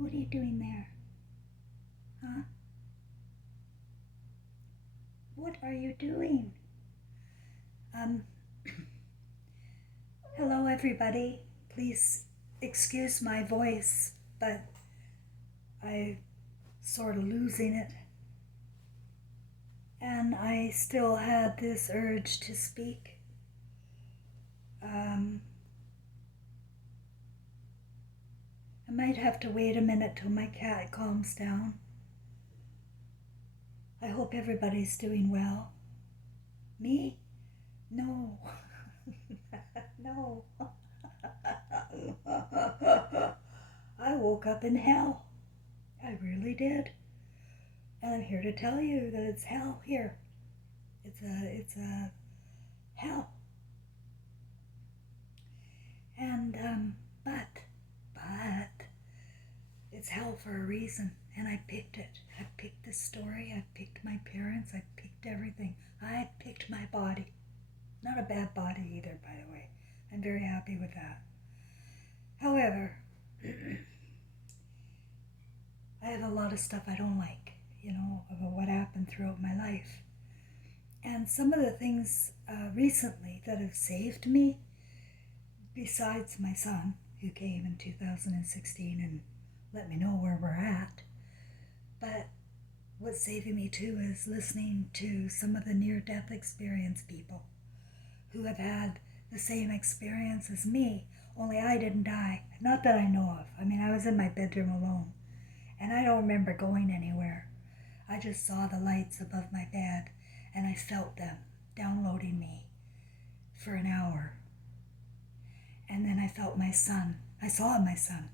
What are you doing there? Huh? What are you doing? Um, Hello everybody. Please excuse my voice, but I'm sort of losing it. And I still had this urge to speak. I might have to wait a minute till my cat calms down. I hope everybody's doing well. Me? No. No. I woke up in hell. I really did. And I'm here to tell you that it's hell here. It's a hell. And but it's hell for a reason, and I picked it. I picked this story. I picked my parents. I picked everything. I picked my body. Not a bad body either, by the way. I'm very happy with that. However, I have a lot of stuff I don't like, about what happened throughout my life. And some of the things recently that have saved me, besides my son, who came in 2016 and let me know where we're at, but what's saving me too is listening to some of the near-death experience people who have had the same experience as me, only I didn't die. Not that I know of. I mean, I was in my bedroom alone, and I don't remember going anywhere. I just saw the lights above my bed, and I felt them downloading me for an hour. And then I felt my son. I saw my son.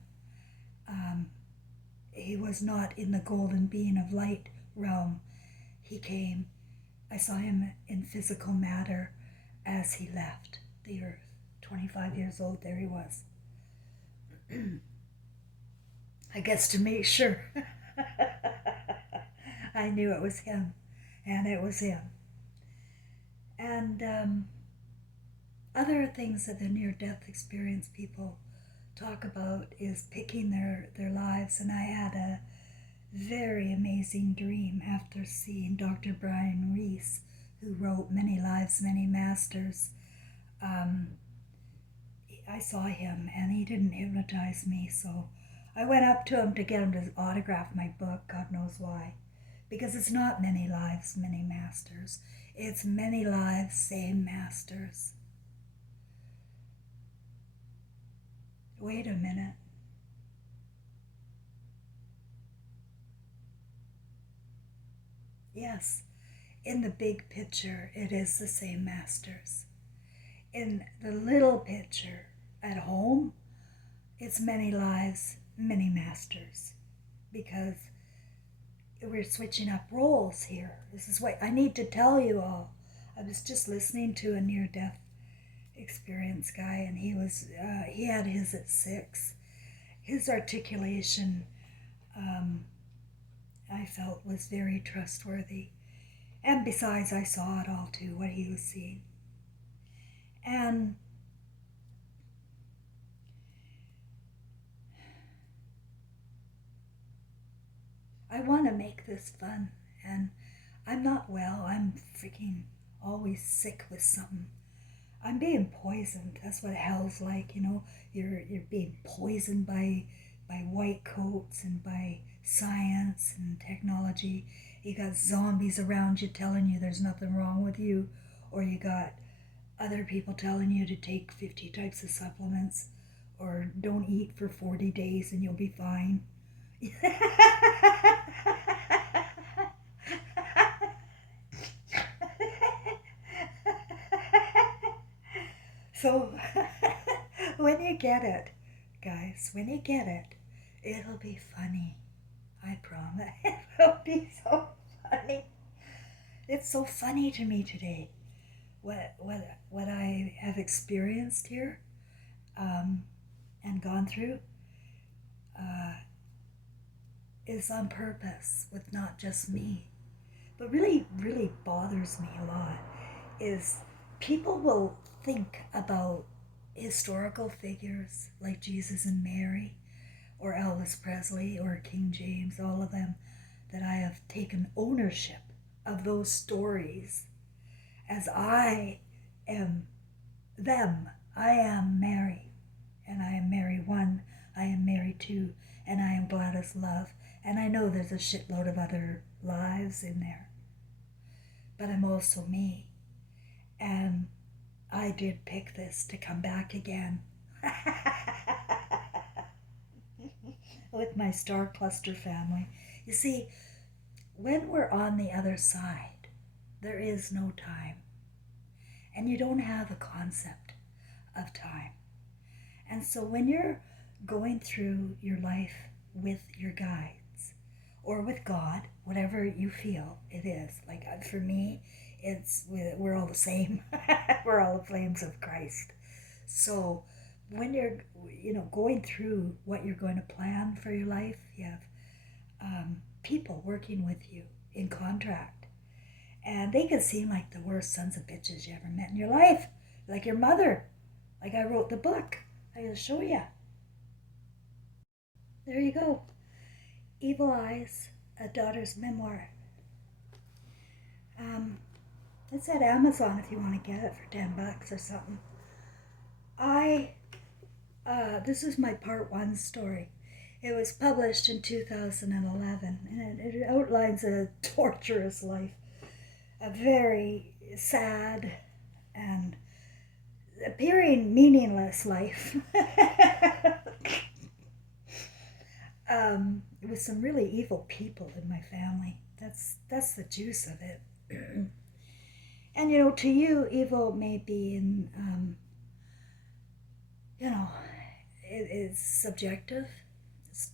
He was not in the golden being of light realm. He came. I saw him in physical matter as he left the earth. 25 years old, there he was. I guess to make sure. I knew it was him, and it was him. And other things that the near-death experience people talk about is picking their lives, and I had a very amazing dream after seeing Dr. Brian Reese, who wrote Many Lives, Many Masters. I saw him, and he didn't hypnotize me, so I went up to him to get him to autograph my book, God knows why. Because it's not many lives, many masters. It's many lives, same masters. Wait a minute. Yes, in the big picture, it is the same masters. In the little picture, at home, it's many lives, many masters. Because we're switching up roles here. This is what I need to tell you all. I was just listening to a near-death experience guy, and he had his at 6. His articulation, I felt, was very trustworthy. And besides, I saw it all too, what he was seeing. And I want to make this fun, and I'm not well. I'm freaking always sick with something. I'm being poisoned. That's what hell's like, You're being poisoned by white coats and by science and technology. You got zombies around you telling you there's nothing wrong with you, or you got other people telling you to take 50 types of supplements, or don't eat for 40 days and you'll be fine. So, when you get it, guys, when you get it, it'll be funny. I promise. It'll be so funny. It's so funny to me today. What I have experienced here, and gone through, is on purpose with not just me. But really, really bothers me a lot is people will think about historical figures like Jesus and Mary or Elvis Elvis Presley or King James, all of them, that I have taken ownership of those stories as I am them. I am Mary, and I am Mary 1, I am Mary 2, and I am Gladys Love. And I know there's a shitload of other lives in there, but I'm also me. And I did pick this to come back again with my star cluster family. You see, when we're on the other side, there is no time. And you don't have a concept of time. And so when you're going through your life with your guides or with God, whatever you feel it is, like for me, we're all the same. We're all the flames of Christ. So when you're going through what you're going to plan for your life, you have people working with you in contract, and they can seem like the worst sons of bitches you ever met in your life, like your mother, like I wrote the book. I gotta show you. There you go. Evil Eyes, a daughter's memoir. It's at Amazon if you want to get it for $10 or something. This is my part 1 story. It was published in 2011, and it outlines a torturous life, a very sad and appearing meaningless life. With some really evil people in my family. That's the juice of it. And to you, evil may be it is subjective.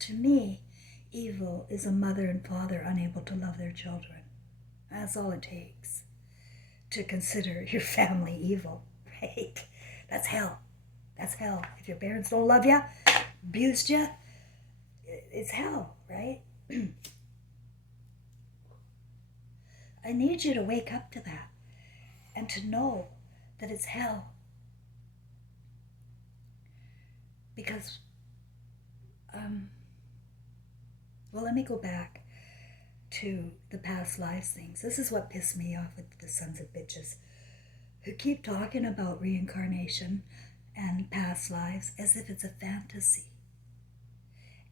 To me, evil is a mother and father unable to love their children. That's all it takes to consider your family evil, right? That's hell. That's hell. If your parents don't love you, abused you, it's hell, right? I need you to wake up to that and to know that it's hell. Because, let me go back to the past lives things. This is what pissed me off with the sons of bitches who keep talking about reincarnation and past lives as if it's a fantasy.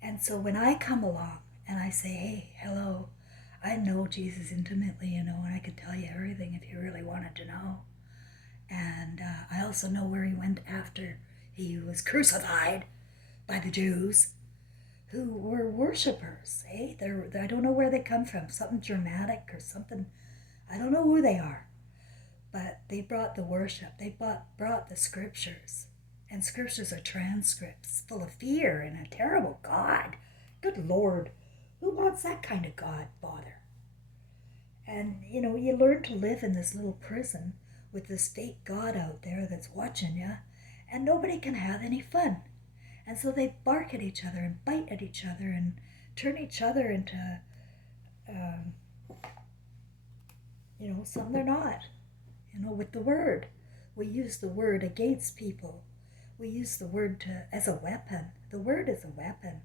And so when I come along and I say, hey, hello, I know Jesus intimately, and I could tell you everything if you really wanted to know. And I also know where he went after he was crucified by the Jews, who were worshippers. I don't know where they come from, something dramatic or something. I don't know who they are. But they brought the worship. They brought the scriptures. And scriptures are transcripts full of fear and a terrible God. Good Lord. Who wants that kind of God, bother? And, you learn to live in this little prison with this fake God out there that's watching you, and nobody can have any fun. And so they bark at each other and bite at each other and turn each other into, something they're not. With the word. We use the word against people. We use the word as a weapon. The word is a weapon.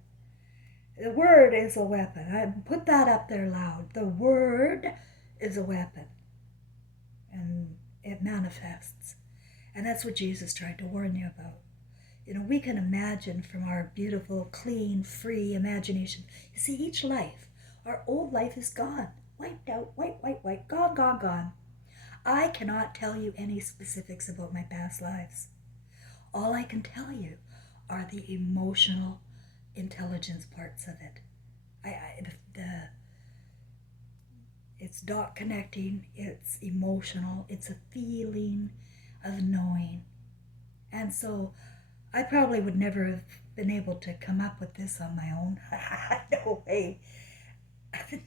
The word is a weapon. I put that up there loud. The word is a weapon. And it manifests. And that's what Jesus tried to warn you about. We can imagine from our beautiful, clean, free imagination. You see, each life, our old life is gone. Wiped out, white, gone, gone, gone. I cannot tell you any specifics about my past lives. All I can tell you are the emotional intelligence parts of it. It's dot connecting, it's emotional, it's a feeling of knowing. And so I probably would never have been able to come up with this on my own. No way.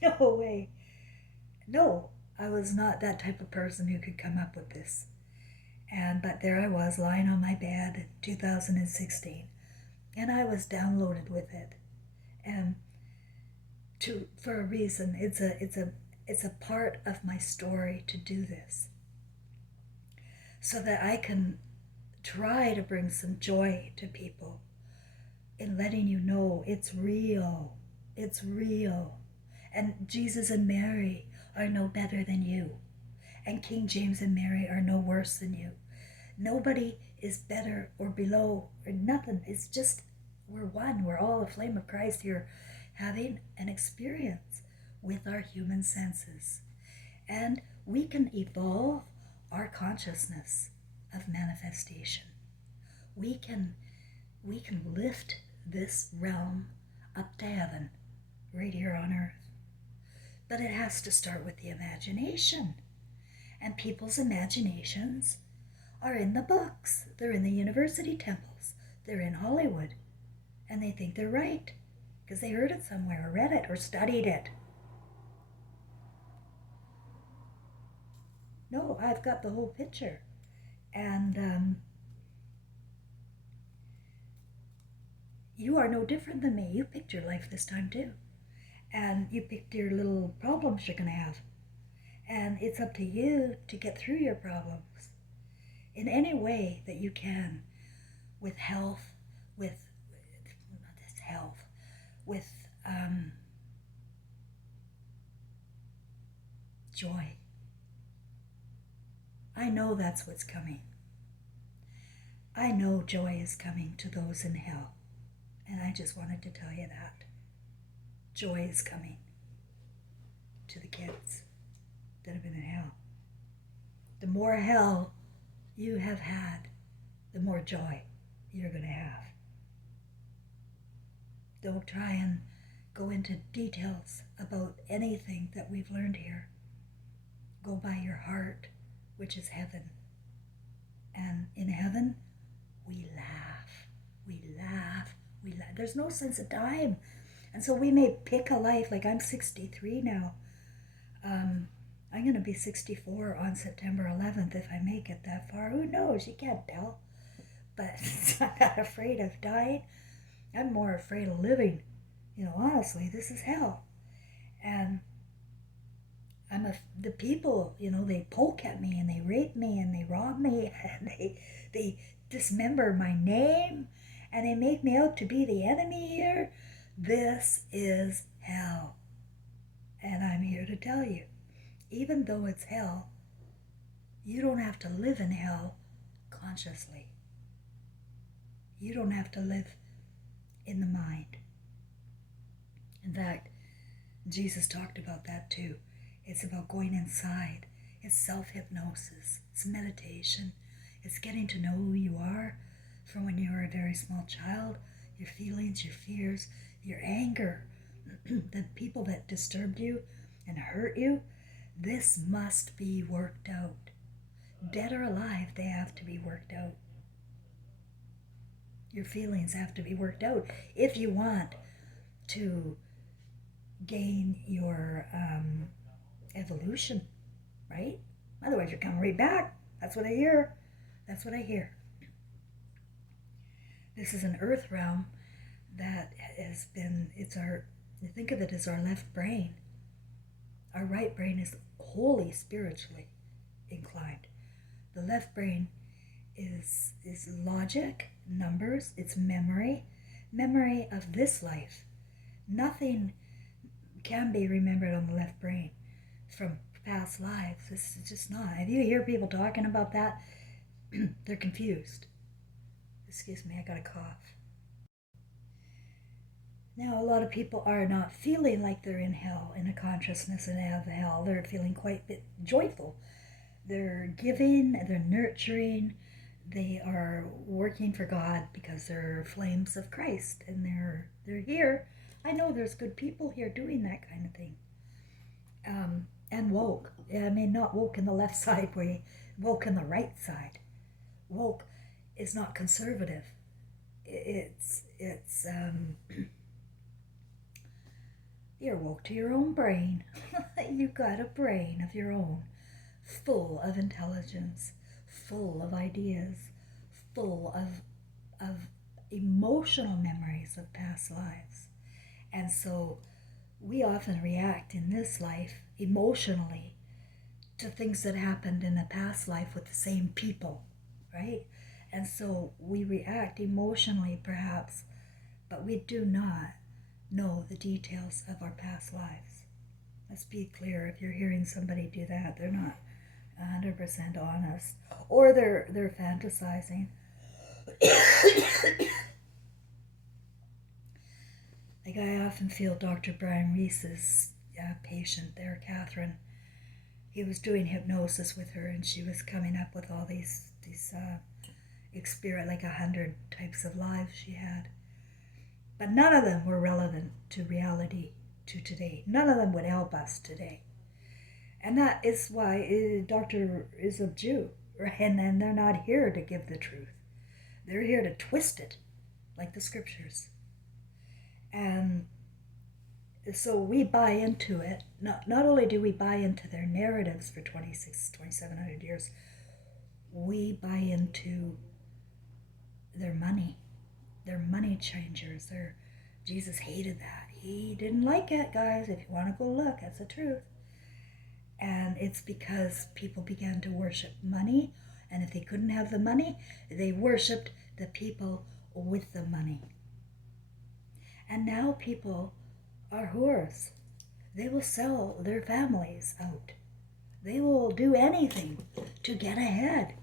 No way. No, I was not that type of person who could come up with this. But there I was lying on my bed in 2016, and I was downloaded with it. And for a reason, it's a part of my story to do this, so that I can try to bring some joy to people in letting you know it's real. It's real. And Jesus and Mary are no better than you. And King James and Mary are no worse than you. Nobody is better or below or nothing. It's just we're one. We're all a flame of Christ here having an experience with our human senses. And we can evolve our consciousness of manifestation. We can lift this realm up to heaven right here on earth. But it has to start with the imagination. And people's imaginations are in the books. They're in the university temples. They're in Hollywood. And they think they're right because they heard it somewhere or read it or studied it. No, I've got the whole picture. And you are no different than me. You picked your life this time too. And you picked your little problems you're going to have. And it's up to you to get through your problems in any way that you can, with health, with joy. I know that's what's coming. I know joy is coming to those in hell. And I just wanted to tell you that. Joy is coming to the kids that have been in hell. The more hell you have had, the more joy you're going to have. Don't try and go into details about anything that we've learned here. Go by your heart, which is heaven. And in heaven, we laugh. We laugh. We laugh. There's no sense of time. And so we may pick a life, like I'm 63 now. I'm going to be 64 on September 11th if I make it that far. Who knows? You can't tell. But I'm not afraid of dying. I'm more afraid of living. Honestly, this is hell. And the people, they poke at me and they rape me and they rob me and they dismember my name and they make me out to be the enemy here. This is hell. And I'm here to tell you, even though it's hell, you don't have to live in hell consciously. You don't have to live in the mind. In fact, Jesus talked about that too. It's about going inside. It's self-hypnosis. It's meditation. It's getting to know who you are from when you were a very small child, your feelings, your fears, your anger, the people that disturbed you and hurt you. This must be worked out. Dead or alive, they have to be worked out. Your feelings have to be worked out if you want to gain your evolution, right? Otherwise, you're coming right back. That's what I hear. That's what I hear. This is an earth realm that has been, think of it as our left brain. Our right brain is wholly spiritually inclined. The left brain is logic, numbers, it's memory of this life. Nothing can be remembered on the left brain from past lives. This is just not. If you hear people talking about that, they're confused. Excuse me, I got a cough. Now, a lot of people are not feeling like they're in hell, in a consciousness and of hell. They're feeling quite a bit joyful. They're giving, they're nurturing, they are working for God because they're flames of Christ and they're here. I know there's good people here doing that kind of thing. And woke. I mean, not woke in the left side, woke in the right side. Woke is not conservative. It's you're woke to your own brain. You've got a brain of your own, full of intelligence, full of ideas, full of emotional memories of past lives. And so we often react in this life emotionally to things that happened in a past life with the same people, right? And so we react emotionally perhaps but we do not know the details of our past lives. Let's be clear, if you're hearing somebody do that, they're not 100% honest, or they're fantasizing. Like, I often feel Dr. Brian Reese's patient there, Catherine. He was doing hypnosis with her, and she was coming up with all these like 100 types of lives she had. But none of them were relevant to reality, to today. None of them would help us today. And that is why Doctor is a Jew, right? And they're not here to give the truth. They're here to twist it, like the scriptures. And so we buy into it. Not only do we buy into their narratives for 2,700 years, we buy into their money changers. Jesus hated that. He didn't like it, guys. If you want to go look, that's the truth. And it's because people began to worship money, and if they couldn't have the money, they worshipped the people with the money. And now people are whores. They will sell their families out. They will do anything to get ahead,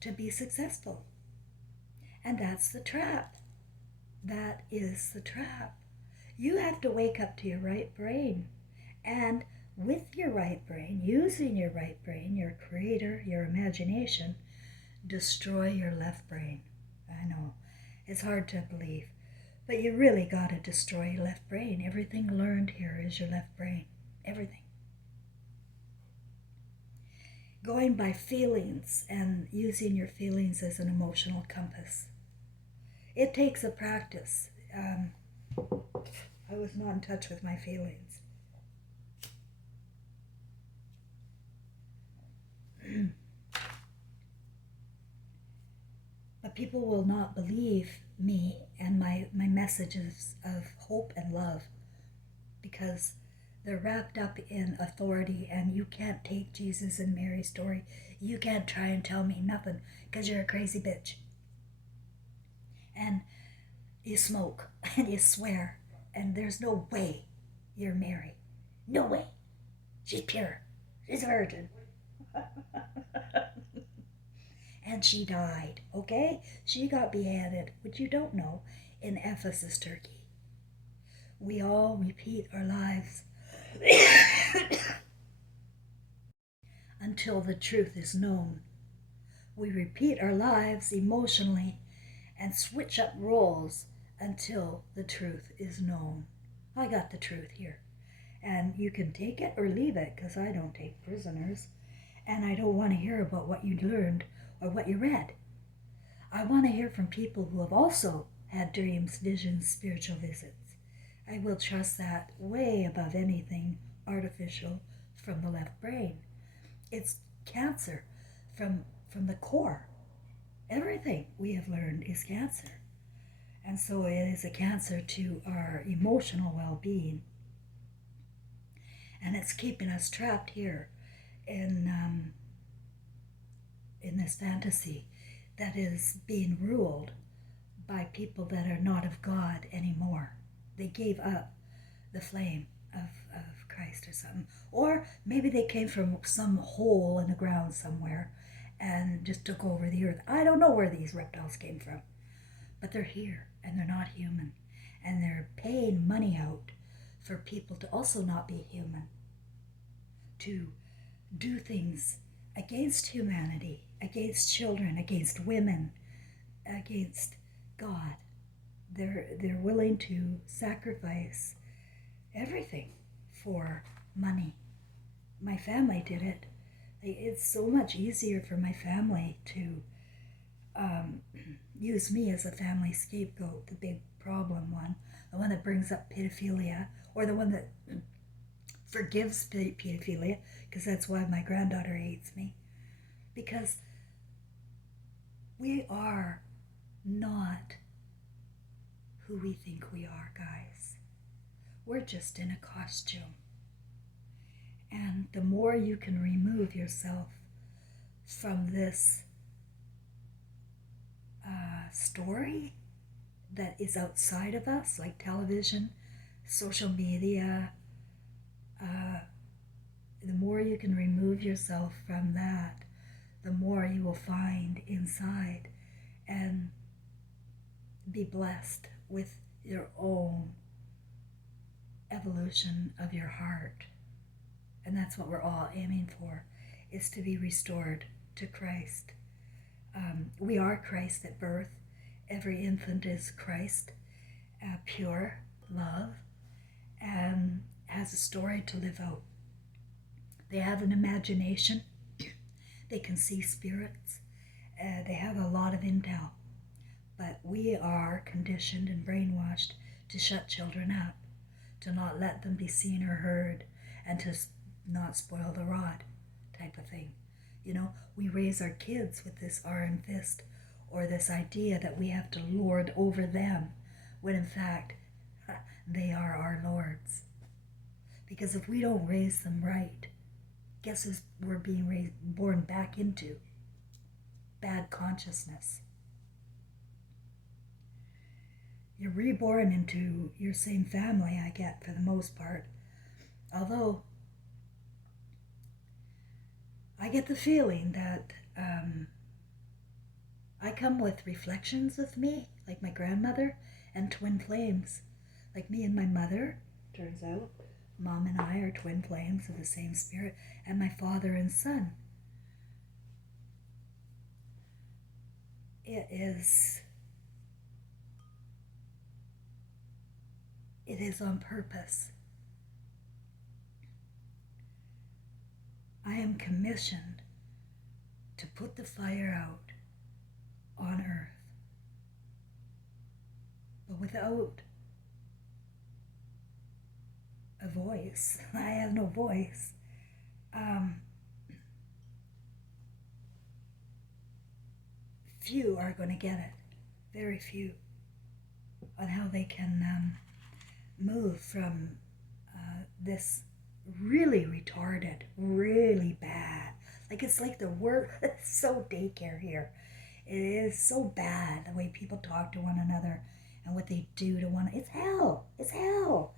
to be successful. And that's the trap. That is the trap. You have to wake up to your right brain. And with your right brain, using your right brain, your creator, your imagination, destroy your left brain. I know, it's hard to believe, but you really got to destroy your left brain. Everything learned here is your left brain. Everything. Going by feelings and using your feelings as an emotional compass. It takes a practice. I was not in touch with my feelings. But people will not believe me and my messages of hope and love because they're wrapped up in authority, and you can't take Jesus and Mary's story. You can't try and tell me nothing because you're a crazy bitch. And you smoke and you swear, and there's no way you're Mary. No way. She's pure. She's a virgin. And she died, okay? She got beheaded, which you don't know, in Ephesus, Turkey. We all repeat our lives until the truth is known. We repeat our lives emotionally and switch up roles until the truth is known. I got the truth here. And you can take it or leave it, because I don't take prisoners. And I don't want to hear about what you learned or what you read. I want to hear from people who have also had dreams, visions, spiritual visits. I will trust that way above anything artificial from the left brain. It's cancer from the core. Everything we have learned is cancer. And so it is a cancer to our emotional well-being. And it's keeping us trapped here in this fantasy that is being ruled by people that are not of God anymore. They gave up the flame of Christ or something. Or maybe they came from some hole in the ground somewhere and just took over the earth. I don't know where these reptiles came from. But they're here, and they're not human. And they're paying money out for people to also not be human. To do things against humanity, against children, against women, against God. They're willing to sacrifice everything for money. My family did it. It's so much easier for my family to use me as a family scapegoat, the big problem one, the one that brings up pedophilia, or the one that forgives pedophilia, because that's why my granddaughter hates me. Because we are not who we think we are, guys. We're just in a costume. And the more you can remove yourself from this story, that is outside of us, like television, social media, the more you can remove yourself from that, the more you will find inside and be blessed with your own evolution of your heart. And that's what we're all aiming for, is to be restored to Christ. We are Christ at birth. Every infant is Christ, pure love, and has a story to live out. They have an imagination. They can see spirits. They have a lot of intel. But we are conditioned and brainwashed to shut children up, to not let them be seen or heard, and to not spoil the rod type of thing. You know, we raise our kids with this iron fist, or this idea that we have to lord over them, when in fact, they are our lords. Because if we don't raise them right, guess who we're being born back into? Bad consciousness. You're reborn into your same family, I get, for the most part. Although, I get the feeling that I come with reflections of me, like my grandmother, and twin flames. Like me and my mother, turns out. Mom and I are twin flames of the same spirit, and my father and son. It is on purpose. I am commissioned to put the fire out on earth. But without a voice, I have no voice. Few are going to get it. Very few. On how they can move from this really retarded, really bad. Like, it's like the word, it's so daycare here. It is so bad, the way people talk to one another and what they do to one. It's hell. It's hell.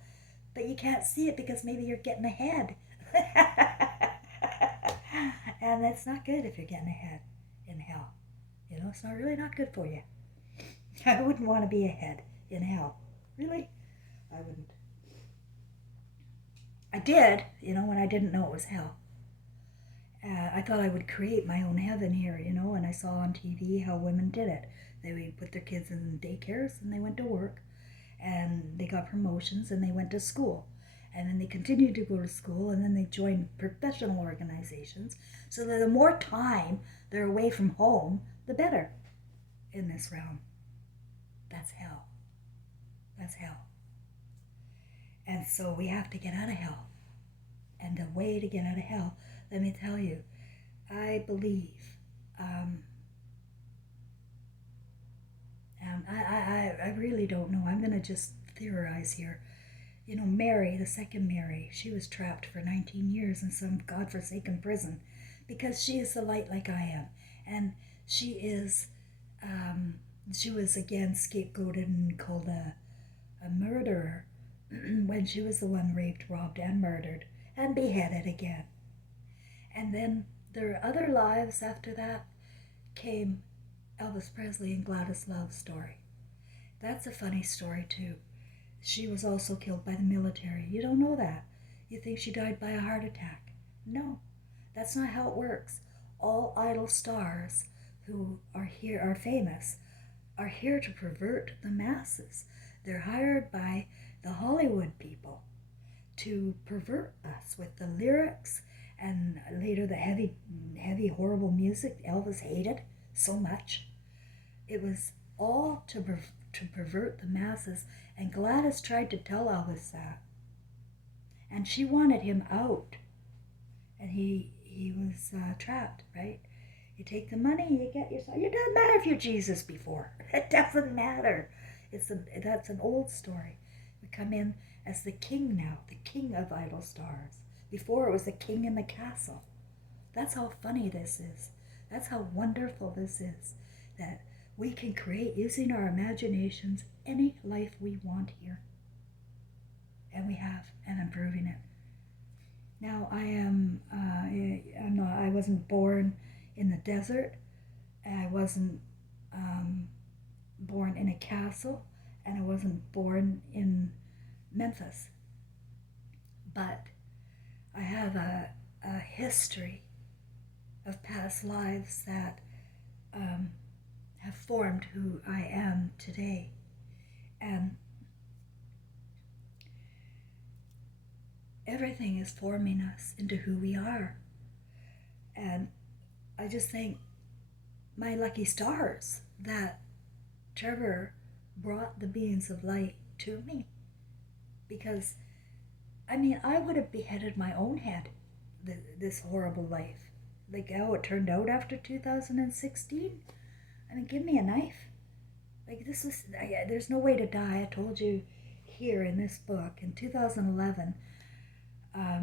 But you can't see it because maybe you're getting ahead. And that's not good if you're getting ahead in hell. You know, it's really not good for you. I wouldn't want to be ahead in hell. Really? I wouldn't. I did, when I didn't know it was hell. I thought I would create my own heaven here, and I saw on TV how women did it. They would put their kids in daycares and they went to work and they got promotions and they went to school. And then they continued to go to school and then they joined professional organizations. So that the more time they're away from home, the better in this realm. That's hell. That's hell. And so we have to get out of hell. And the way to get out of hell, let me tell you, I believe, I really don't know. I'm going to just theorize here. Mary, the second Mary, she was trapped for 19 years in some godforsaken prison because she is the light like I am. And she was again scapegoated and called a murderer when she was the one raped, robbed, and murdered, and beheaded again. And then their other lives after that came Elvis Presley and Gladys Love's story. That's a funny story too. She was also killed by the military. You don't know that. You think she died by a heart attack. No, that's not how it works. All idol stars who are famous, are here to pervert the masses. They're hired by the Hollywood people to pervert us with the lyrics and later the heavy, horrible music Elvis hated so much. It was all to pervert the masses, and Gladys tried to tell Elvis that. And she wanted him out. And he was trapped, right? You take the money, you get yourself. It doesn't matter if you're Jesus before. It doesn't matter. That's an old story. We come in as the king now, the king of idol stars. Before it was the king in the castle. That's how funny this is. That's how wonderful this is. That we can create, using our imaginations, any life we want here. And we have, and I'm proving it. Now I wasn't born in the desert. I wasn't born in a castle, and I wasn't born in Memphis. But I have a history of past lives that have formed who I am today. And everything is forming us into who we are. And I just think my lucky stars that Trevor brought the beings of light to me. Because, I mean, I would have beheaded my own head, this horrible life. Like how it turned out after 2016. I mean, give me a knife. Like, there's no way to die. I told you here in this book, in 2011, I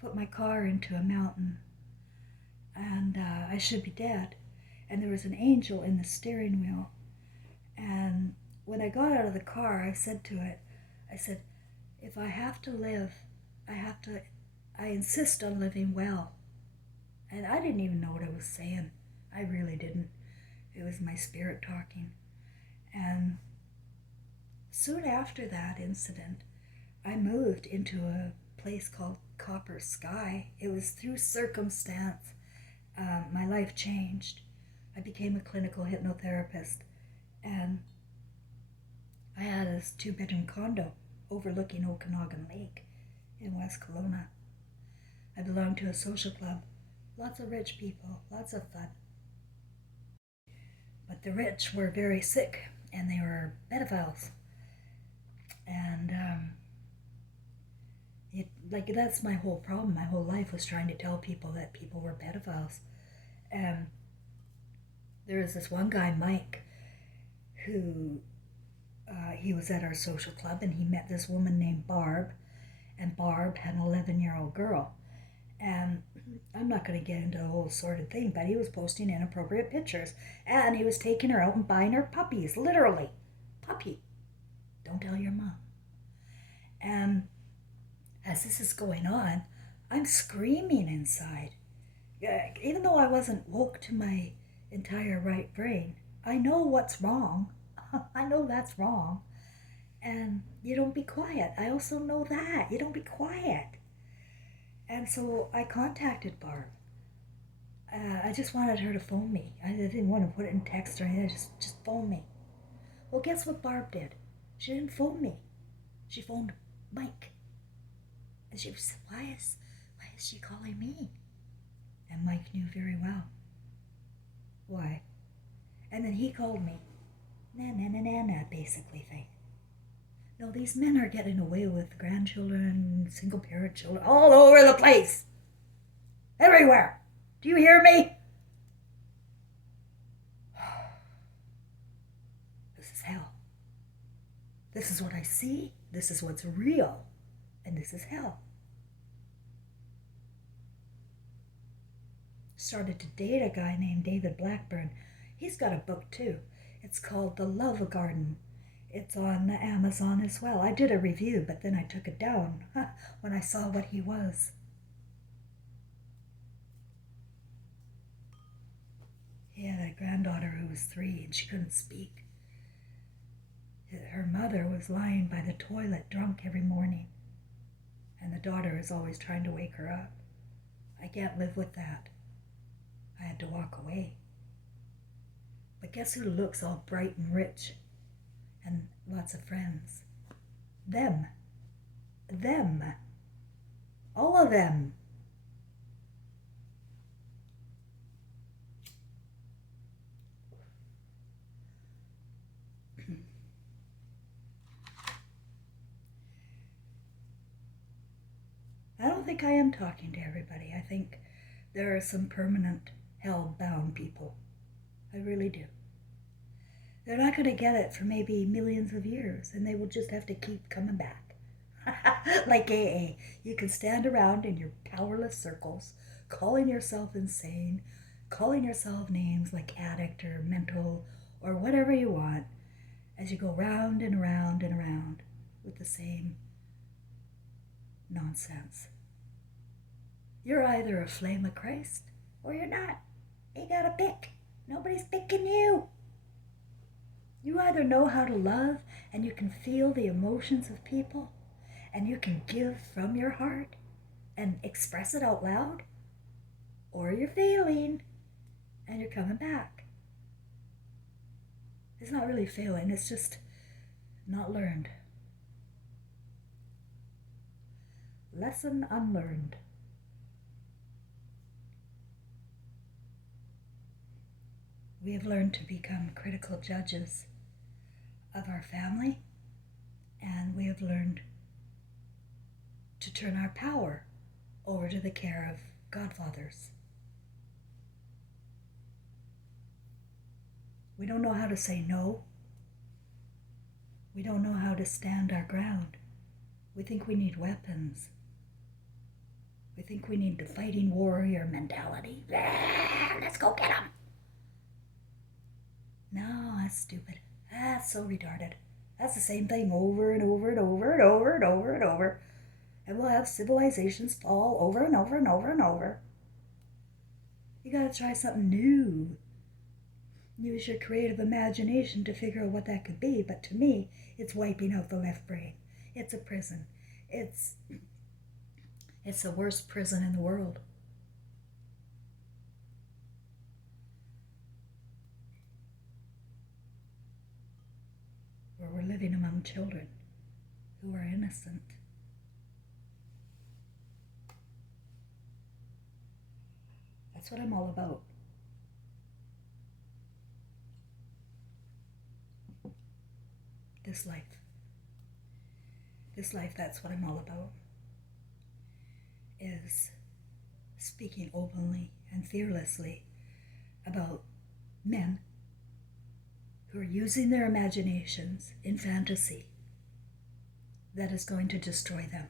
put my car into a mountain, and I should be dead. And there was an angel in the steering wheel. And when I got out of the car, I said to it, I said, if I have to live, I insist on living well. And I didn't even know what I was saying. I really didn't. It was my spirit talking. And soon after that incident, I moved into a place called Copper Sky. It was through circumstance. My life changed. I became a clinical hypnotherapist, and I had a 2-bedroom condo overlooking Okanagan Lake in West Kelowna. I belonged to a social club. Lots of rich people, lots of fun. But the rich were very sick, and they were pedophiles. And that's my whole problem. My whole life was trying to tell people that people were pedophiles. And there was this one guy, Mike, who he was at our social club, and he met this woman named Barb, and Barb had an 11-year-old girl. And I'm not going to get into the whole sordid thing, but he was posting inappropriate pictures, and he was taking her out and buying her puppies, literally. Puppy. Don't tell your mom. And as this is going on, I'm screaming inside. Even though I wasn't woke to my entire right brain, I know what's wrong. I know that's wrong. And you don't be quiet. I also know that. You don't be quiet. And so I contacted Barb. I just wanted her to phone me. I didn't want to put it in text or anything. Just phone me. Well, guess what Barb did? She didn't phone me. She phoned Mike. And she said, why is she calling me? And Mike knew very well why. And then he called me. Na, basically thing. No, these men are getting away with grandchildren, single parent children, all over the place. Everywhere. Do you hear me? This is hell. This is what I see. This is what's real. And this is hell. Started to date a guy named David Blackburn. He's got a book too. It's called The Love Garden. It's on Amazon as well. I did a review, but then I took it down when I saw what he was. He had a granddaughter who was 3 and she couldn't speak. Her mother was lying by the toilet drunk every morning, and the daughter is always trying to wake her up. I can't live with that. I had to walk away. But guess who looks all bright and rich and lots of friends? Them. All of them. I don't think I am talking to everybody. I think there are some permanent hell-bound people. I really do. They're not going to get it for maybe millions of years, and they will just have to keep coming back. Like AA. You can stand around in your powerless circles, calling yourself insane, calling yourself names like addict or mental or whatever you want, as you go round and around and around with the same nonsense. You're either a flame of Christ or you're not. You gotta pick. Nobody's picking you. You either know how to love and you can feel the emotions of people and you can give from your heart and express it out loud, or you're failing and you're coming back. It's not really failing, it's just not learned. Lesson unlearned. We have learned to become critical judges of our family, and we have learned to turn our power over to the care of godfathers. We don't know how to say no. We don't know how to stand our ground. We think we need weapons. We think we need the fighting warrior mentality. Let's go get them. No, that's stupid. That's so retarded. That's the same thing over and over and over and over and over and over. And we'll have civilizations fall over and over and over and over. You gotta try something new. Use your creative imagination to figure out what that could be. But to me, it's wiping out the left brain. It's a prison. It's the worst prison in the world. Where we're living among children who are innocent. That's what I'm all about. This life. This life, that's what I'm all about. Is speaking openly and fearlessly about men who are using their imaginations in fantasy that is going to destroy them.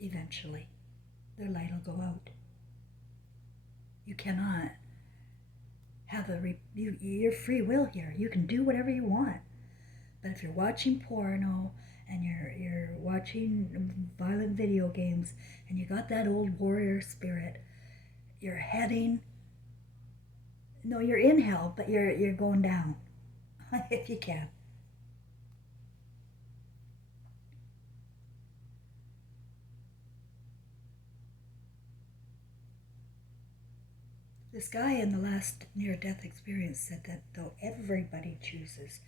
Eventually, their light will go out. You cannot have your free will here. You can do whatever you want. But if you're watching porno and you're watching violent video games and you got that old warrior spirit, you're heading, no, you're in hell, but you're going down if you can. This guy in the last near-death experience said that though everybody chooses.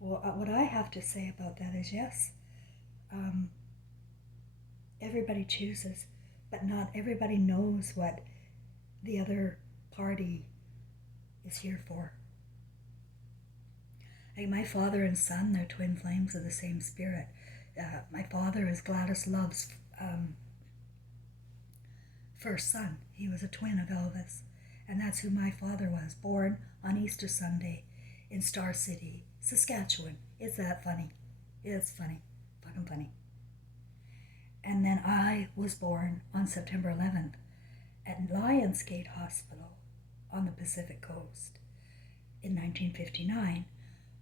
Well, what I have to say about that is yes, everybody chooses, but not everybody knows what the other party is here for. Like my father and son, they're twin flames of the same spirit. My father is Gladys Love's first son. He was a twin of Elvis, and that's who my father was, born on Easter Sunday in Star City, Saskatchewan. Is that funny? It's funny. Fucking funny. And then I was born on September 11th at Lionsgate Hospital on the Pacific Coast in 1959,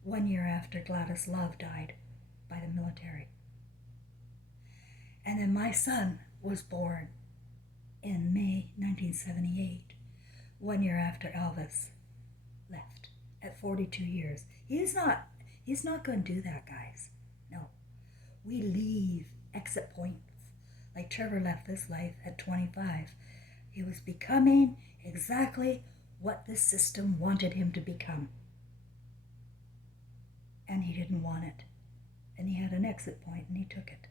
1 year after Gladys Love died by the military. And then my son was born in May 1978, 1 year after Elvis left at 42 years. He's not going to do that, guys. No. We leave exit points. Like Trevor left this life at 25. He was becoming exactly what this system wanted him to become. And he didn't want it. And he had an exit point and he took it.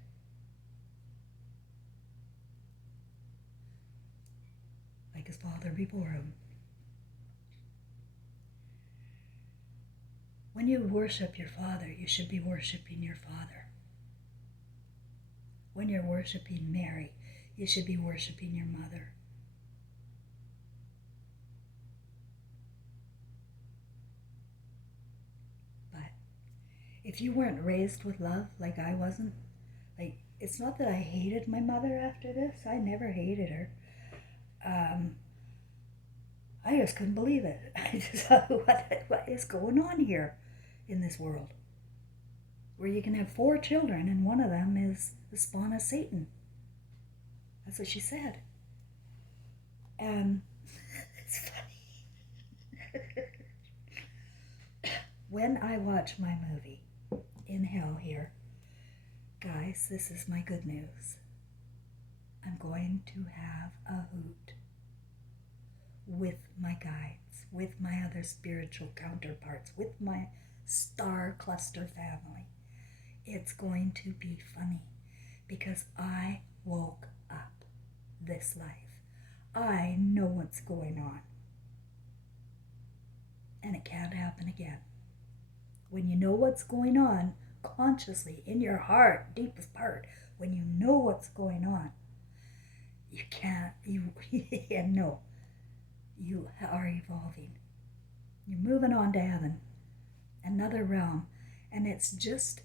Like his father before him. When you worship your father, you should be worshiping your father. When you're worshiping Mary, you should be worshiping your mother. But if you weren't raised with love like I wasn't, like, it's not that I hated my mother after this. I never hated her. I just couldn't believe it. I just thought, what is going on here in this world? Where you can have 4 children and one of them is the spawn of Satan. That's what she said. And it's funny. When I watch my movie, In Hell here, guys, this is my good news. I'm going to have a hoot with my guides, with my other spiritual counterparts, with my star cluster family. It's going to be funny because I woke up this life. I know what's going on. And it can't happen again. When you know what's going on consciously in your heart, deepest part, when you know what's going on, you you are evolving. You're moving on to heaven, another realm, and it's just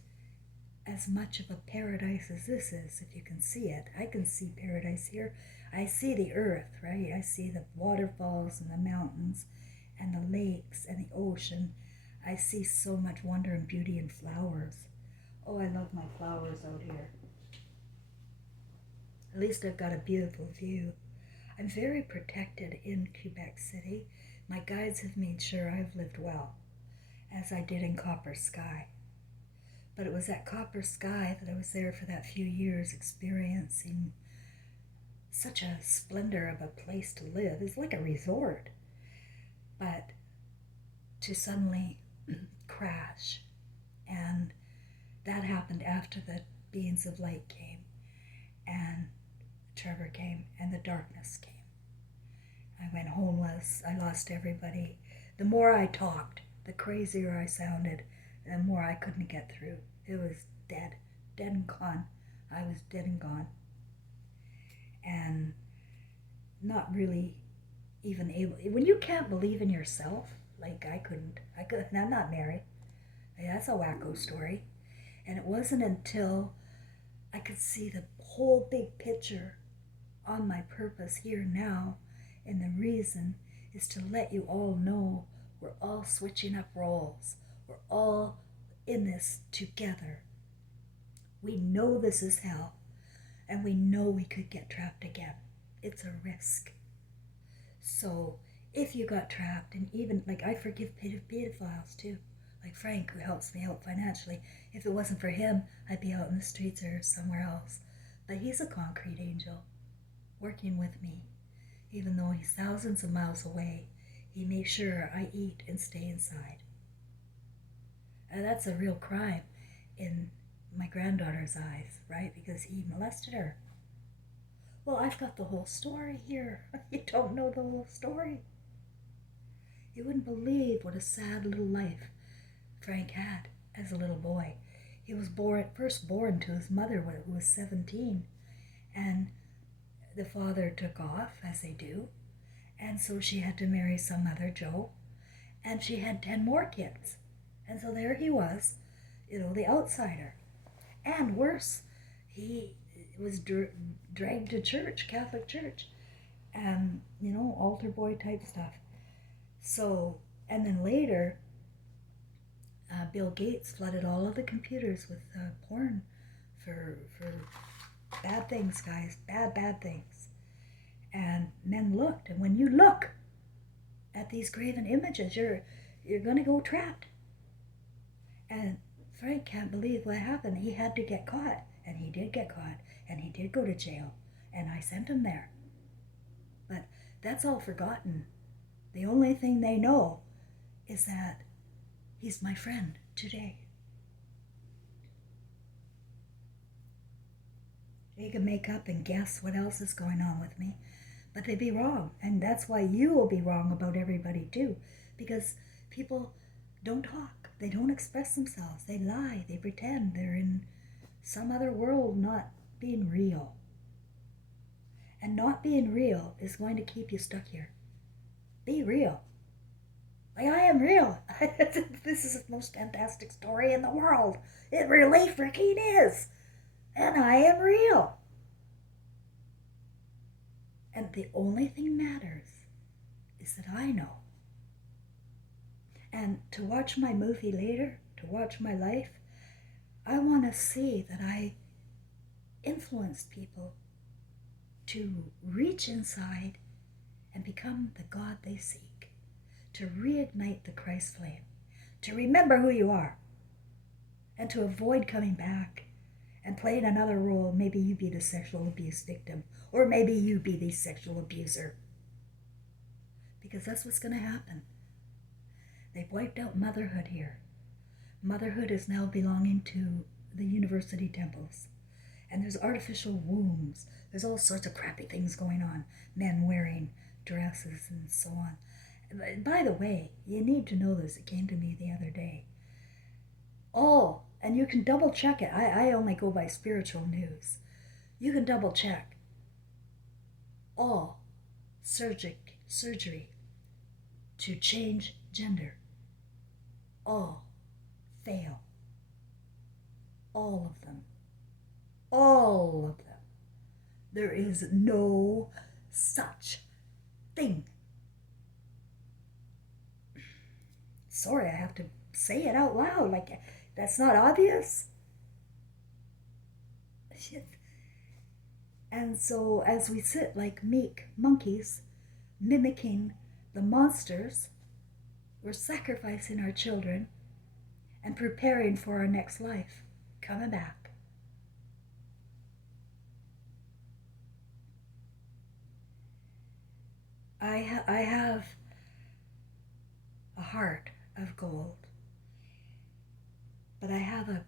as much of a paradise as this is, if you can see it. I can see paradise here. I see the earth, right? I see the waterfalls and the mountains and the lakes and the ocean. I see so much wonder and beauty and flowers. Oh, I love my flowers out here. At least I've got a beautiful view. I'm very protected in Quebec City. My guides have made sure I've lived well, as I did in Copper Sky. But it was at Copper Sky that I was there for that few years, experiencing such a splendor of a place to live. It's like a resort. But to suddenly crash, and that happened after the beings of light came, and Trevor came, and the darkness came. I went homeless. I lost everybody. The more I talked, the crazier I sounded, the more I couldn't get through. It was dead and gone. I was dead and gone. And not really even able, when you can't believe in yourself, like I couldn't, and I'm not married. That's a wacko story. And it wasn't until I could see the whole big picture on my purpose here now, and the reason is to let you all know we're all switching up roles. We're all in this together. We know this is hell, and we know we could get trapped again. It's a risk. So if you got trapped, and even, like, I forgive pedophiles too, like Frank, who helps me out financially. If it wasn't for him, I'd be out in the streets or somewhere else. But he's a concrete angel working with me. Even though he's thousands of miles away, he makes sure I eat and stay inside. And that's a real crime in my granddaughter's eyes, right? Because he molested her. Well, I've got the whole story here. You don't know the whole story. You wouldn't believe what a sad little life Frank had as a little boy. He was first born to his mother when he was 17, and the father took off, as they do, and so she had to marry some other Joe, and she had 10 more kids. And so there he was, the outsider. And worse, he was dragged to church, Catholic church, and, altar boy type stuff. So, and then later, Bill Gates flooded all of the computers with porn for bad things, guys, bad things. And men looked, and when you look at these graven images, you're going to go trapped. And Frank can't believe what happened. He had to get caught, and he did get caught, and he did go to jail, and I sent him there. But that's all forgotten. The only thing they know is that he's my friend today. They can make up and guess what else is going on with me, but they'd be wrong. And that's why you will be wrong about everybody too, because people don't talk. They don't express themselves. They lie. They pretend they're in some other world, not being real. And not being real is going to keep you stuck here. Be real. Like, I am real. This is the most fantastic story in the world. It really freaking is. And I am real. And the only thing matters is stories that I know. And to watch my movie later, to watch my life, I want to see that I influenced people to reach inside and become the God they seek, to reignite the Christ flame, to remember who you are, and to avoid coming back and playing another role. Maybe you be the sexual abuse victim, or maybe you be the sexual abuser. Because that's what's going to happen. They've wiped out motherhood here. Motherhood is now belonging to the university temples. And there's artificial wombs. There's all sorts of crappy things going on. Men wearing dresses and so on. By the way, you need to know this. It came to me the other day. Oh, and you can double check it. I only go by spiritual news. You can double check. All surgery to change gender, all fail. All of them. All of them. There is no such thing. Sorry, I have to say it out loud. Like, that's not obvious. Shit. And so, as we sit like meek monkeys, mimicking the monsters, we're sacrificing our children and preparing for our next life, coming back. I have a heart of gold, but I have a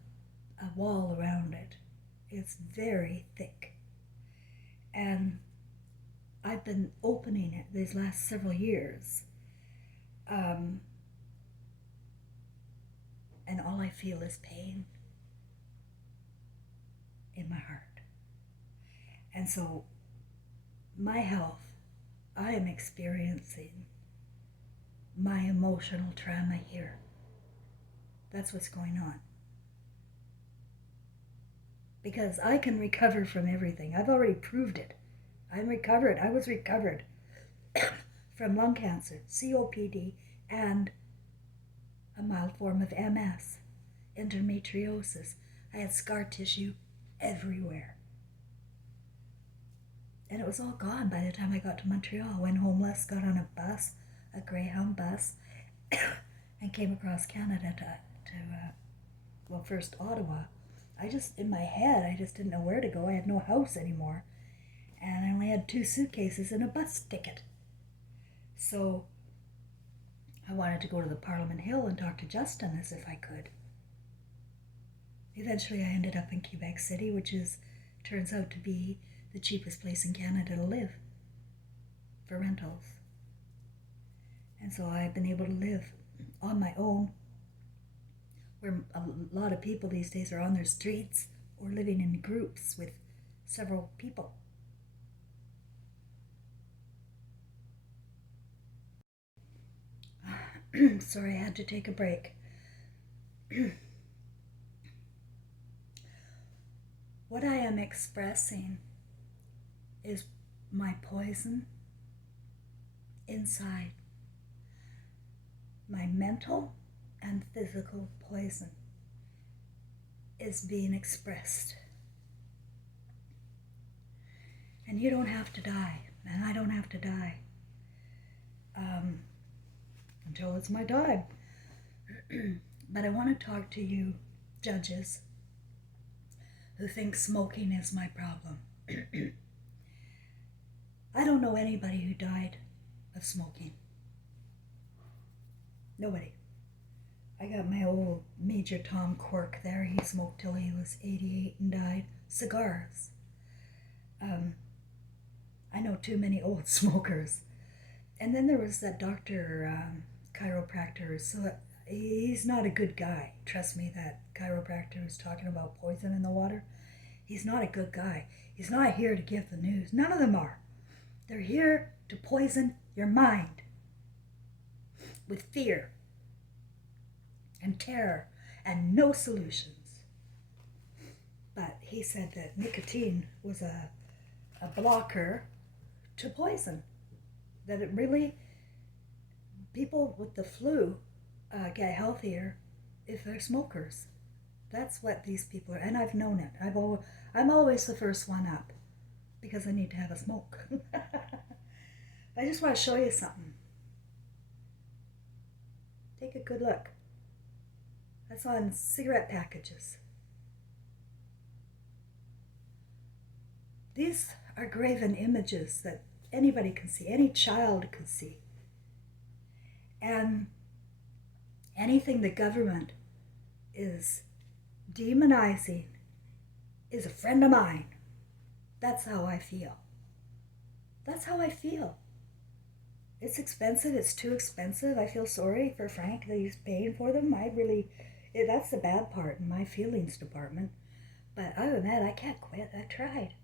wall around it. It's very thick. And I've been opening it these last several years. And all I feel is pain in my heart. And so my health, I am experiencing my emotional trauma here. That's what's going on. Because I can recover from everything. I've already proved it. I'm recovered. I was recovered from lung cancer, COPD, and a mild form of MS, endometriosis. I had scar tissue everywhere. And it was all gone by the time I got to Montreal. Went homeless, got on a bus, a Greyhound bus, and came across Canada to first Ottawa. In my head, I just didn't know where to go. I had no house anymore. And I only had 2 suitcases and a bus ticket. So I wanted to go to the Parliament Hill and talk to Justin as if I could. Eventually I ended up in Quebec City, which turns out to be the cheapest place in Canada to live for rentals. And so I've been able to live on my own, where a lot of people these days are on their streets or living in groups with several people. Sorry, I had to take a break. What I am expressing is my poison inside. My mental and physical poison is being expressed. And you don't have to die, and I don't have to die. Until it's my time. But I want to talk to you, judges, who think smoking is my problem. I don't know anybody who died of smoking. Nobody. I got my old Major Tom Quirk there. He smoked till he was 88 and died. Cigars. I know too many old smokers. And then there was that doctor, chiropractor. So he's not a good guy. Trust me, that chiropractor who's talking about poison in the water. He's not a good guy. He's not here to give the news. None of them are. They're here to poison your mind with fear and terror and no solutions. But he said that nicotine was a blocker to poison. That it really People with the flu get healthier if they're smokers. That's what these people are, and I've known it. I'm always the first one up because I need to have a smoke. I just want to show you something. Take a good look. That's on cigarette packages. These are graven images that anybody can see, any child can see. And anything the government is demonizing is a friend of mine. That's how I feel. That's how I feel. It's expensive. It's too expensive. I feel sorry for Frank that he's paying for them. That's the bad part in my feelings department. But other than that, I can't quit. I tried.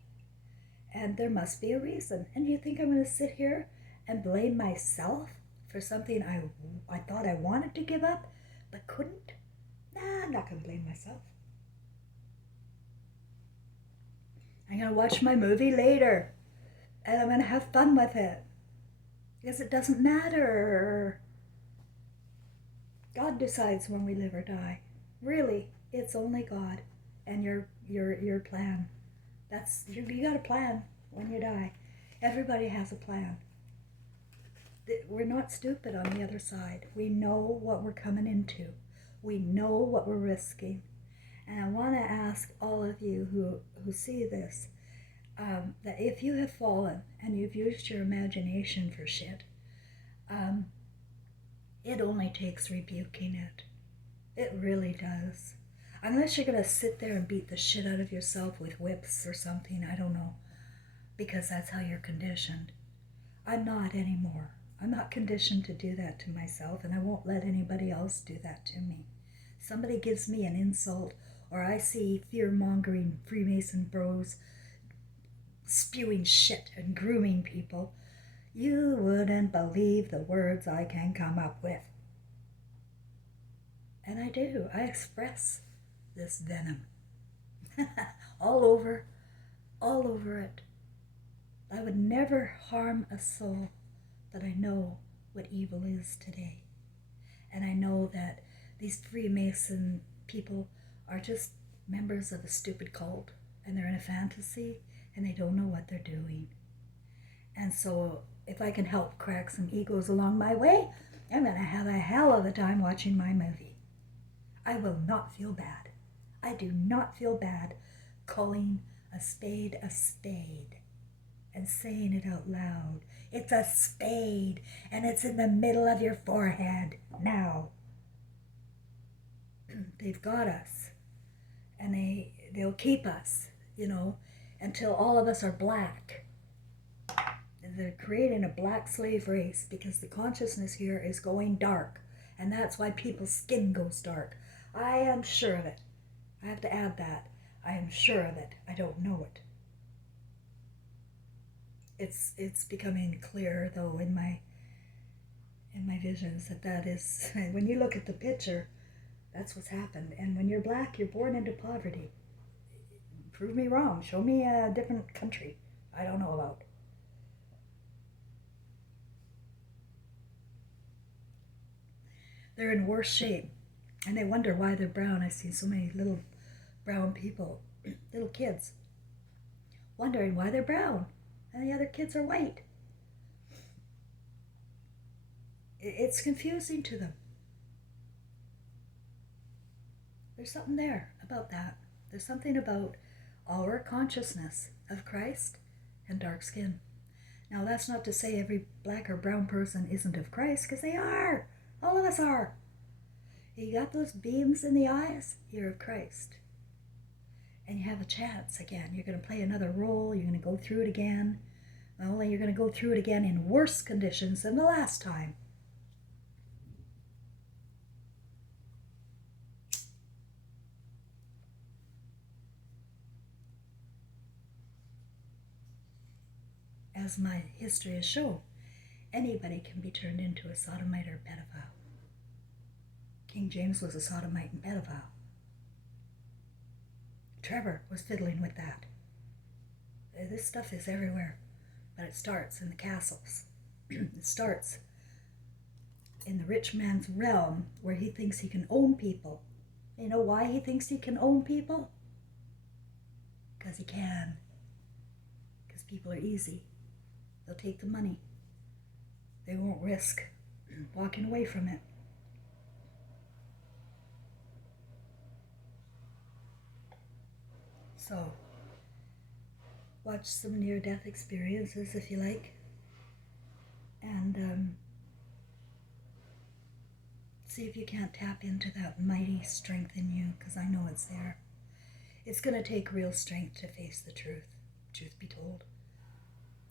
And there must be a reason. And you think I'm going to sit here and blame myself for something I thought I wanted to give up but couldn't? Nah, I'm not going to blame myself. I'm going to watch my movie later. And I'm going to have fun with it. Because it doesn't matter. God decides when we live or die. Really, it's only God and your plan. You got a plan when you die. Everybody has a plan. We're not stupid on the other side. We know what we're coming into. We know what we're risking. And I want to ask all of you who see this, that if you have fallen and you've used your imagination for shit, it only takes rebuking it. It really does. Unless you're going to sit there and beat the shit out of yourself with whips or something, I don't know, because that's how you're conditioned. I'm not anymore. I'm not conditioned to do that to myself, and I won't let anybody else do that to me. Somebody gives me an insult, or I see fear-mongering Freemason bros spewing shit and grooming people, you wouldn't believe the words I can come up with. And I do. I express this venom. all over it. I would never harm a soul, but I know what evil is today. And I know that these Freemason people are just members of a stupid cult, and they're in a fantasy, and they don't know what they're doing. And so if I can help crack some egos along my way, I'm going to have a hell of a time watching my movie. I will not feel bad. I do not feel bad calling a spade and saying it out loud. It's a spade, and it's in the middle of your forehead now. They've got us, and they'll keep us, until all of us are black. And they're creating a black slave race because the consciousness here is going dark, and that's why people's skin goes dark. I am sure of it. I have to add that. I am sure of it. I don't know it. It's becoming clear, though, in my visions that is, when you look at the picture, that's what's happened. And when you're black, you're born into poverty. Prove me wrong. Show me a different country I don't know about. They're in worse shape, and they wonder why they're brown. I see so many little brown people, little kids, wondering why they're brown, and the other kids are white. It's confusing to them. There's something there about that. There's something about our consciousness of Christ and dark skin. Now, that's not to say every black or brown person isn't of Christ, because they are. All of us are. You got those beams in the eyes, you're of Christ. And you have a chance again. You're going to play another role. You're going to go through it again. Only you're going to go through it again in worse conditions than the last time. As my history has shown, anybody can be turned into a sodomite or a pedophile. King James was a sodomite and pedophile. Trevor was fiddling with that. This stuff is everywhere, but it starts in the castles. It starts in the rich man's realm where he thinks he can own people. You know why he thinks he can own people? Because he can. Because people are easy. They'll take the money. They won't risk walking away from it. So, watch some near-death experiences if you like. And see if you can't tap into that mighty strength in you, because I know it's there. It's going to take real strength to face the truth be told.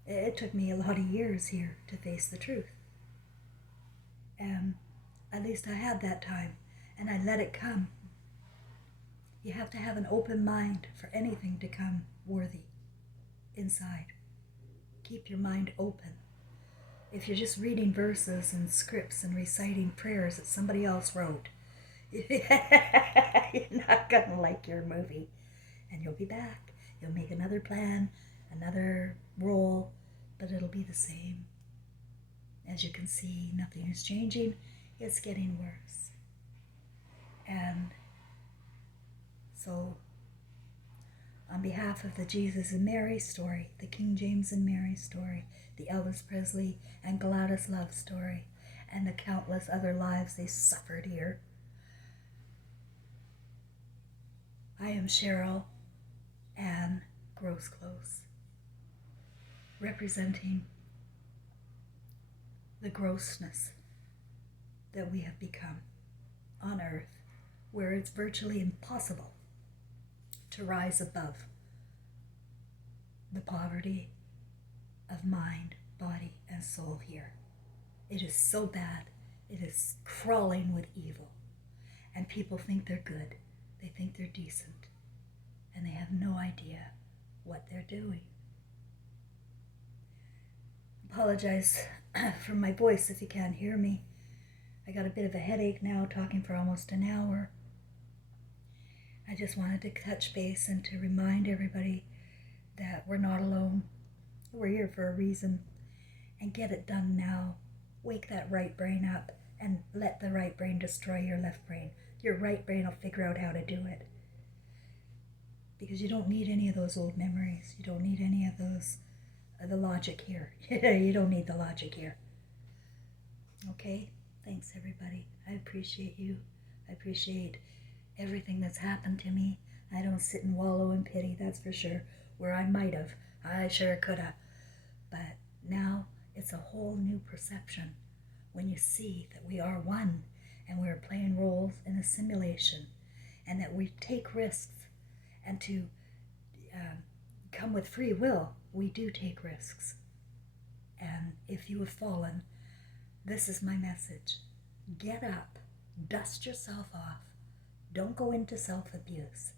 It took me a lot of years here to face the truth. And at least I had that time, and I let it come. You have to have an open mind for anything to come worthy inside. Keep your mind open. If you're just reading verses and scripts and reciting prayers that somebody else wrote, you're not going to like your movie. And you'll be back. You'll make another plan, another role, but it'll be the same. As you can see, nothing is changing. It's getting worse. And so, on behalf of the Jesus and Mary story, the King James and Mary story, the Elvis Presley and Gladys Love story, and the countless other lives they suffered here, I am Cheryl Ann Grossclose, representing the grossness that we have become on earth, where it's virtually impossible to rise above the poverty of mind, body, and soul here. It is so bad. It is crawling with evil. And people think they're good. They think they're decent. And they have no idea what they're doing. Apologize for my voice if you can't hear me. I got a bit of a headache now, talking for almost an hour. I just wanted to touch base and to remind everybody that we're not alone. We're here for a reason. And get it done now. Wake that right brain up and let the right brain destroy your left brain. Your right brain will figure out how to do it. Because you don't need any of those old memories. You don't need any of those, the logic here. You don't need the logic here. Okay? Thanks, everybody. I appreciate you. I appreciate everything that's happened to me. I don't sit and wallow in pity, that's for sure. Where I might have. I sure could have. But now it's a whole new perception when you see that we are one and we're playing roles in a simulation and that we take risks, and to come with free will, we do take risks. And if you have fallen, this is my message. Get up, dust yourself off, don't go into self-abuse,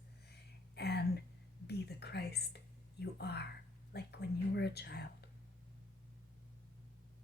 and be the Christ you are, like when you were a child.